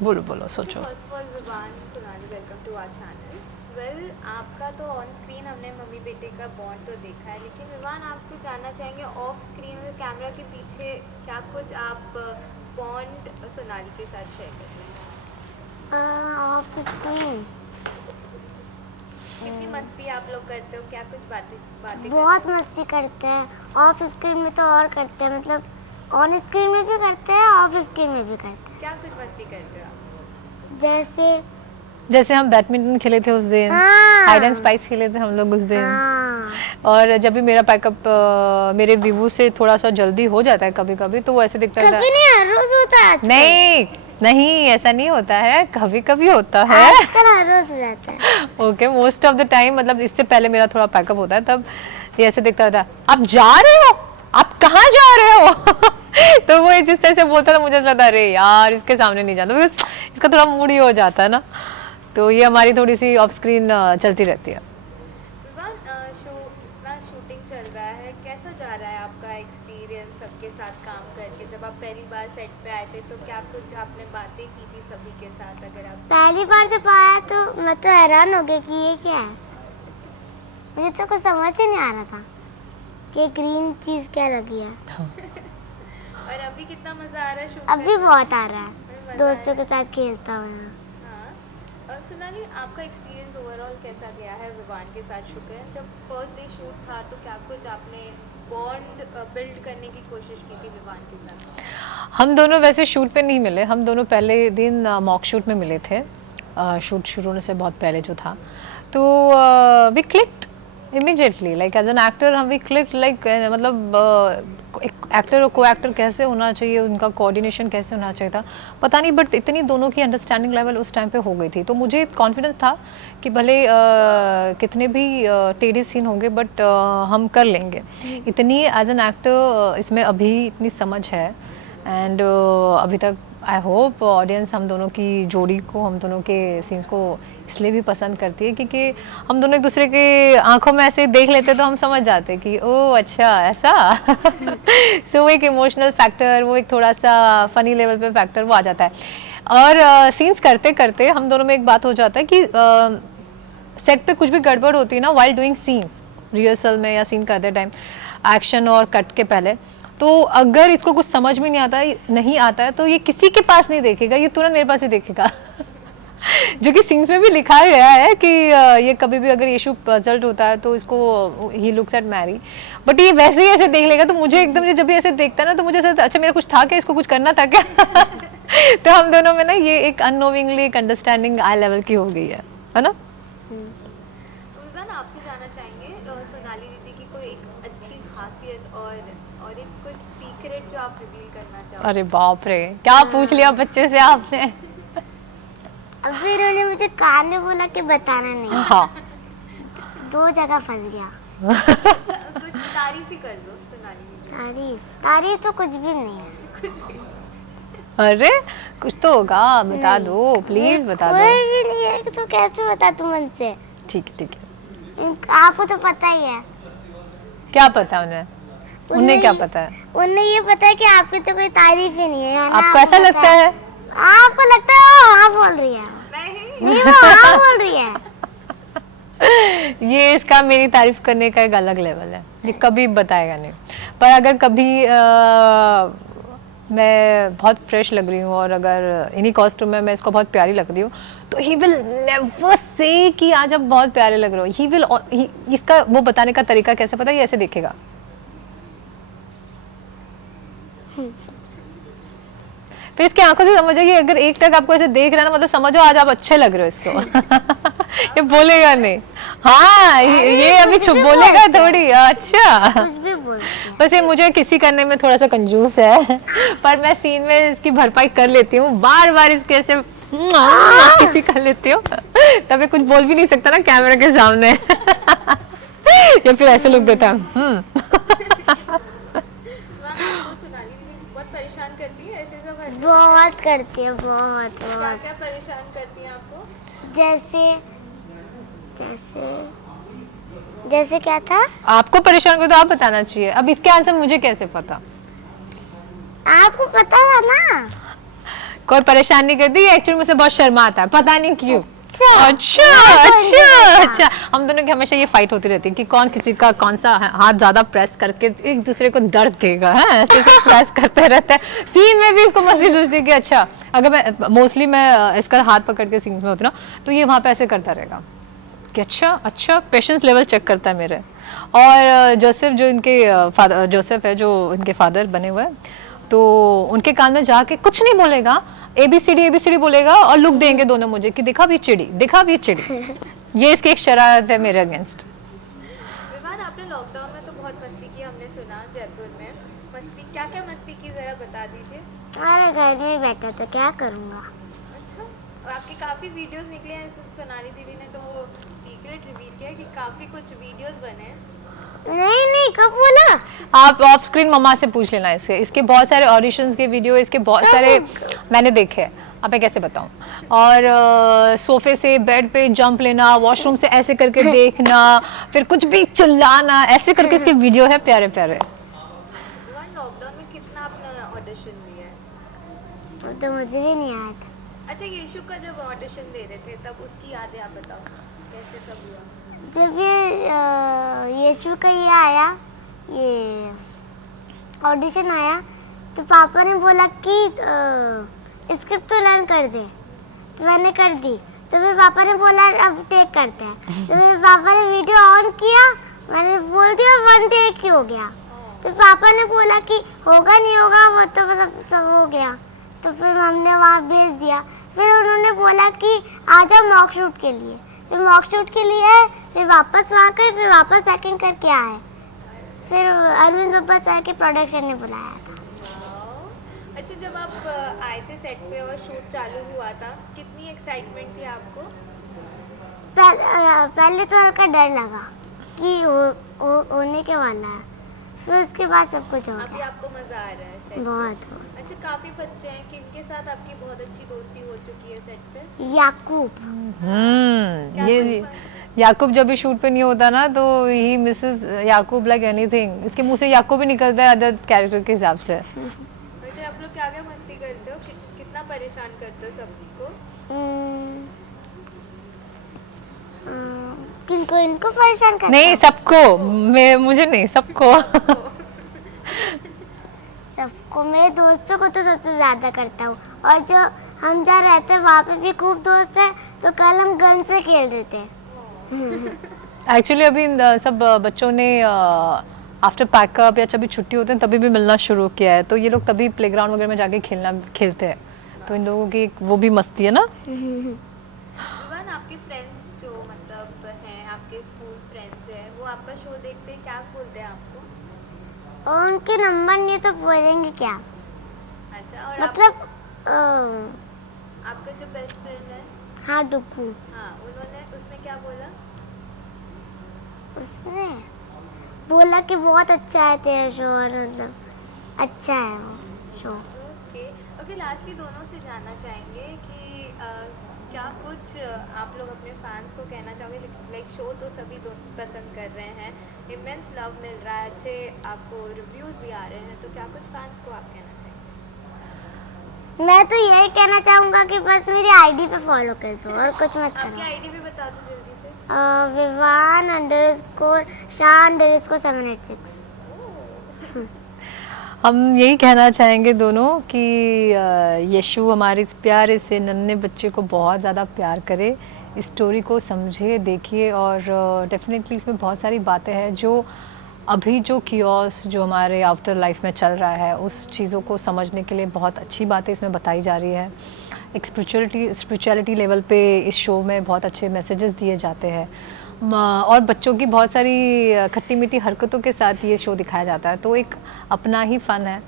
बोलो सोचो. First of all Vivaan Sonali welcome to our channel. Well आपका तो ऑन स्क्रीन हमने मम्मी बेटे का बॉन्ड तो देखा है, लेकिन विवान आपसे जानना चाहेंगे ऑफ स्क्रीन और कैमरा के पीछे क्या कुछ आप बॉन्ड सोनाली के साथ शेयर करते हैं. ऑफ स्क्रीन कितनी मस्ती आप लोग करते हो, क्या कुछ बातें बहुत करते मस्ती करते हैं. ऑफ स्क्रीन में तो और करते हैं, मतलब ऑन स्क्रीन में भी करते हैं, ऑफ स्क्रीन में भी करते हैं. हो? क्या कुछ मस्ती करते हो आप? जैसे हम बैडमिंटन खेले थे उस दिन, हाँ. हाइड एंड स्पाइस खेले थे हम लोग उस दिन. हाँ. और जब भी मेरा पैकअप मेरे विवो से थोड़ा सा जल्दी हो जाता है कभी कभी, तो वो ऐसे दिखता है. कभी नहीं, हर रोज होता है आजकल. नहीं ऐसा नहीं होता है, कभी कभी होता है. आजकल हर रोज हो जाता है. Okay, most of the time, मतलब इससे पहले मेरा थोड़ा पैकअप होता है तब ये ऐसे दिखता था, आप जा रहे हो, आप कहाँ जा रहे हो. तो वो जिस तरह से बोलता था मुझे ऐसा लगता अरे यार इसके सामने नहीं जाता, बिकॉज इसका थोड़ा मूड ही हो जाता है ना. तो ये हमारी थोड़ी सी ऑफ स्क्रीन चलती रहती है. विवान शूटिंग चल रहा है, कैसा जा रहा है आपका एक्सपीरियंस सबके साथ काम करके? जब आप पहली बार सेट पे आए थे तो क्या कुछ आपने बातें की थी सभी के साथ? अगर आप पहली बार जब आया तो मैं तो हैरान हो गई कि ये क्या है. मुझे तो कुछ समझ ही नहीं आ रहा था कि ग्रीन चीज क्या लगी है. और अभी कितना मजा आ रहा है शूट अभी बहुत आ रहा है, मजा आ दोस्तों रहा के साथ खेलता हुआ. हाँ. और सोनाली आपका एक्सपीरियंस ओवरऑल कैसा गया है विवान के साथ शूट करें? जब फर्स्ट डे शूट था तो क्या कुछ आपने बॉन्ड बिल्ड करने की कोशिश की थी विवान के साथ? हम दोनों वैसे शूट पे नहीं मिले, हम दोनों पहले दिन मॉक शूट में मिले थे. शूट शुरू होने से बहुत पहले जो था, तो we clicked immediately, like as an actor हम वी क्लिक्ड, लाइक मतलब एक एक्टर और को एक्टर कैसे होना चाहिए, उनका कोऑर्डिनेशन कैसे होना चाहिए था पता नहीं, बट इतनी दोनों की अंडरस्टैंडिंग लेवल उस टाइम पे हो गई थी. तो मुझे कॉन्फिडेंस था कि भले कितने भी टेढ़े सीन होंगे बट हम कर लेंगे. इतनी एज एन एक्टर इसमें अभी इतनी समझ है. एंड अभी तक आई होप ऑडियंस हम दोनों की जोड़ी को, हम दोनों के सीन्स को इसलिए भी पसंद करती है क्योंकि हम दोनों एक दूसरे के आंखों में ऐसे देख लेते तो हम समझ जाते कि ओह अच्छा ऐसा. सो वो एक इमोशनल फैक्टर, वो एक थोड़ा सा फनी लेवल पे फैक्टर वो आ जाता है. और सीन्स करते करते हम दोनों में एक बात हो जाता है कि सेट पे कुछ भी गड़बड़ होती है ना वाइल डूइंग सीन्स, रिहर्सल में या सीन करते टाइम, एक्शन और कट के पहले, तो अगर इसको कुछ समझ में नहीं आता है तो ये किसी के पास नहीं देखेगा, ये तुरंत मेरे पास ही देखेगा. जो कि सीन्स में भी लिखा गया है कि ये कभी भी अगर इशू पजल्ड होता है तो इसको ही लुक्स एट मैरी, बट ये वैसे ही ऐसे देख लेगा. तो मुझे एकदम जब भी ऐसे देखता है ना तो मुझे ऐसा अच्छा मेरा कुछ था क्या, इसको कुछ करना था क्या. तो हम दोनों में ना ये एक अननोविंगली एक अंडरस्टैंडिंग आई लेवल की हो गई है ना. विवान आपसे जानना चाहेंगे सोनाली दीदी की कोई एक अच्छी खासियत और एक कुछ सीक्रेट जो आप रिवील करना चाहो? अरे बाप रे, क्या पूछ लिया बच्चे से आपने. अभी इन्होंने मुझे कान में बोला कि बताना नहीं. हाँ 2 जगह फंस गया. अच्छा कुछ तारीफ ही कर दो सोनाली की। तारीफ तो कुछ भी नहीं है। अरे कुछ तो होगा, बता दो प्लीज, बता दो। कोई भी नहीं है तो कैसे बता तू मन से? ठीक है। आपको तो पता ही है। क्या पता उन्हें? उन्हें क्या पता है? उन्हें ये पता है कि आपकी तो कोई तारीफ ही नहीं है ना? आपको ऐसा लगता है? आपको लगता है वो हाँ बोल रही है? नहीं वो हाँ बोल रही है। ये इसका मेरी तारीफ करने का एक अलग लेवल है, ये कभी बताएगा नहीं। पर अगर कभी मैं बहुत फ्रेश लग रही हूँ और अगर इन्हीं कॉस्ट्यूम में मैं इसको बहुत प्यारी लग रही हूँ तो ही विल नेवर से कि आज आप बहुत प्यारे लग रहे हो। ही विल, इसका वो बताने का तरीका कैसे पता है? ये ऐसे देखेगा, फिर इसकी आंखों से समझो कि अगर एक टक आपको ऐसे देख रहा है ना, मतलब समझो आज आप अच्छे लग रहे हो इसको। ये बोलेगा नहीं, हाँ ये अभी छुप बोलेगा थोड़ी। अच्छा कुछ भी बोल बस ये मुझे किसी करने में थोड़ा सा कंजूस है, पर मैं सीन में इसकी भरपाई कर लेती हूँ, बार बार इसके ऐसे किसी कर लेती हूँ, तभी कुछ बोल भी नहीं सकता ना कैमरे के सामने। या फिर ऐसे लोग देता हूँ। सोनाली दीदी बहुत परेशान करती है ऐसे सब हरकतें? बहुत करती है, बहुत क्या बहुत। क्या परेशान करती है आपको? जैसे जैसे जैसे क्या था? आपको परेशान कर तो आप बताना चाहिए, अब इसके आंसर मुझे कैसे पता? आपको पता है ना? कोई परेशान नहीं करती, एक्चुअली मुझसे बहुत शर्मा आता है, पता नहीं क्यों। अच्छा हम दोनों की हमेशा ये फाइट होती रहती है कि कौन किसी का कौन सा हाथ ज्यादा प्रेस करके एक दूसरे को दर्द देगा है, ऐसे प्रेस करते रहते हैं। सीन में भी इसको मस्ती सोचती है कि अच्छा, अगर मैं मोस्टली मैं इसका हाथ पकड़ के सीन्स में होती ना तो ये वहाँ पे ऐसे करता रहेगा कि अच्छा पेशेंस लेवल चेक करता है मेरे। और जोसेफ जो इनके जोसेफ है जो इनके फादर बने हुए हैं, तो उनके कान में जाके कुछ नहीं बोलेगा, ABCD बोलेगा और लुक देंगे दोनों मुझे कि देखा भी चिड़ी। ये इसकी एक शरारत है मेरे अगेंस्ट। विवान आपने लॉकडाउन में तो बहुत मस्ती की, हमने सुना जयपुर में मस्ती, क्या क्या मस्ती की जरा बता दीजिए। अरे घर में बैठा था, क्या करूँगा? अच्छा, आपके काफी वीडियोस निकले हैं, सोनाली दीदी ने तो वो सीक्रेट रिवील किया कि काफी कुछ वीडियोस बने हैं। नहीं कब बोला? आप ऑफ स्क्रीन मम्मा से पूछ लेना इसके बहुत सारे ऑडिशंस के वीडियो, इसके बहुत सारे मैंने देखे हैं, अब मैं कैसे बताऊं। और सोफे से बेड पे जंप लेना, वॉशरूम से ऐसे करके देखना, फिर कुछ भी चिल्लाना, ऐसे करके इसके वीडियो है प्यारे प्यारे। विवान लॉकडाउन में कितना आपने ऑडिशन दिया है? वो तो मुझे भी नहीं आया था। अच्छा, यीशु का जब ऑडिशन दे रहे थे तब उसकी यादें आप बताओ, कैसे सब हुआ? जब ये यीशु का ये आया, ये ऑडिशन आया, तो पापा ने बोला कि स्क्रिप्ट तो लर्न कर दे, तो मैंने कर दी। तो फिर पापा ने बोला अब टेक करते हैं, तो फिर पापा ने वीडियो ऑन किया, मैंने बोल दिया 1 टेक ही हो गया। तो पापा ने बोला कि होगा नहीं होगा, वो तो सब हो गया। तो फिर हमने वहाँ भेज दिया, फिर उन्होंने बोला कि आ जाओ मॉक शूट के लिए, फिर मॉक शूट के लिए आए, फिर वापस वहाँ गए, फिर वापस पैकिंग करके आए, फिर अरविंद बब्बर सर के प्रोडक्शन ने बुलाया था। अच्छा, जब आप आए थे सेट पे और शूट चालू हुआ था, कितनी एक्साइटमेंट थी आपको? पहले तो हल्का डर लगा कि होने के वाला है, फिर उसके बाद सब कुछ हो अभी गया। आपको मजा आ रहा है सेट? बहुत। अच्छा, काफी बच्चे हैं, किनके साथ आपकी बहुत अच्छी दोस्ती हो चुकी है सेट पे? याकूब। ये याकूब जब भी शूट पे नहीं होता ना तो ही मिसेस याकूब लाइक एनीथिंग, इसके मुंह से याकूब ही निकलता है अदर कैरेक्टर के हिसाब से। अच्छा, आप लोग क्या क्या मस्ती करते हो? कितना परेशान करते हो सबको? किनको? इनको परेशान करता नहीं हूँ? सबको, मुझे नहीं, सबको। सबको, मेरे दोस्तों को तो सबसे ज्यादा करता हूँ। और जो हम जहाँ रहते हैं वहाँ पे भी खूब दोस्त है, तो कल हम गन से खेल रहे थे। एक्चुअली अभी सब बच्चों ने आफ्टर पैकअप या जब भी छुट्टी होते हैं तभी भी मिलना शुरू किया है, तो ये लोग तभी प्लेग्राउंड वगैरह में जाके खेलते हैं, तो इन लोगों की वो भी मस्ती है ना। विवान, आपके फ्रेंड्स जो मतलब हैं, आपके स्कूल फ्रेंड्स हैं, वो आपका शो देखते हैं, क्या बोलते हैं आपको? और उनके नंबर नहीं तो बोलेंगे क्या? अच्छा, और मतलब आपका जो बेस्ट फ्रेंड है, हाँ डुप्पू, हाँ, उसने क्या बोला? उसने बोला कि बहुत अच्छा है तेरा शो, और मतलब अच्छा है वो शो। ओके, लास्टली दोनों से जानना चाहेंगे कि क्या कुछ आप लोग अपने फैंस को कहना चाहोगे? लाइक शो तो सभी पसंद कर रहे हैं, इमेंस लव मिल रहा है, अच्छे आपको रिव्यूज़ भी आ रहे हैं, तो क्या कुछ फैंस को आप कहना चाहेंगे? मैं तो यही कहना चाहूँगा कि बस मेरी आईडी पे फॉलो कर दो और कुछ मत आपकी करो। आईडी भी बता दो जल्दी से। vivan_sha_786। हम यही कहना चाहेंगे दोनों कि यीशु हमारे इस प्यारे से नन्हे बच्चे को बहुत ज़्यादा प्यार करे, इस स्टोरी को समझे, देखिए, और डेफिनेटली इसमें बहुत सारी बातें हैं जो अभी जो कियोस जो हमारे आफ्टर लाइफ में चल रहा है उस चीज़ों को समझने के लिए बहुत अच्छी बातें इसमें बताई जा रही है। एक स्पिरिचुअलिटी लेवल पे इस शो में बहुत अच्छे मैसेजेस दिए जाते हैं, और बच्चों की बहुत सारी खट्टी मीठी हरकतों के साथ ये शो दिखाया जाता है, तो एक अपना ही फ़न है।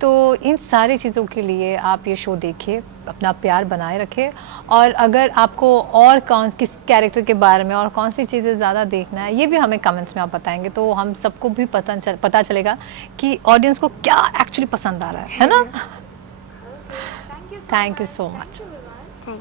तो इन सारी चीज़ों के लिए आप ये शो देखिए, अपना प्यार बनाए रखें, और अगर आपको और किस कैरेक्टर के बारे में और कौन सी चीज़ें ज़्यादा देखना है ये भी हमें कमेंट्स में आप बताएंगे, तो हम सबको भी पता चलेगा कि ऑडियंस को क्या एक्चुअली पसंद आ रहा है ना। Thank you thank you so much. Thank you.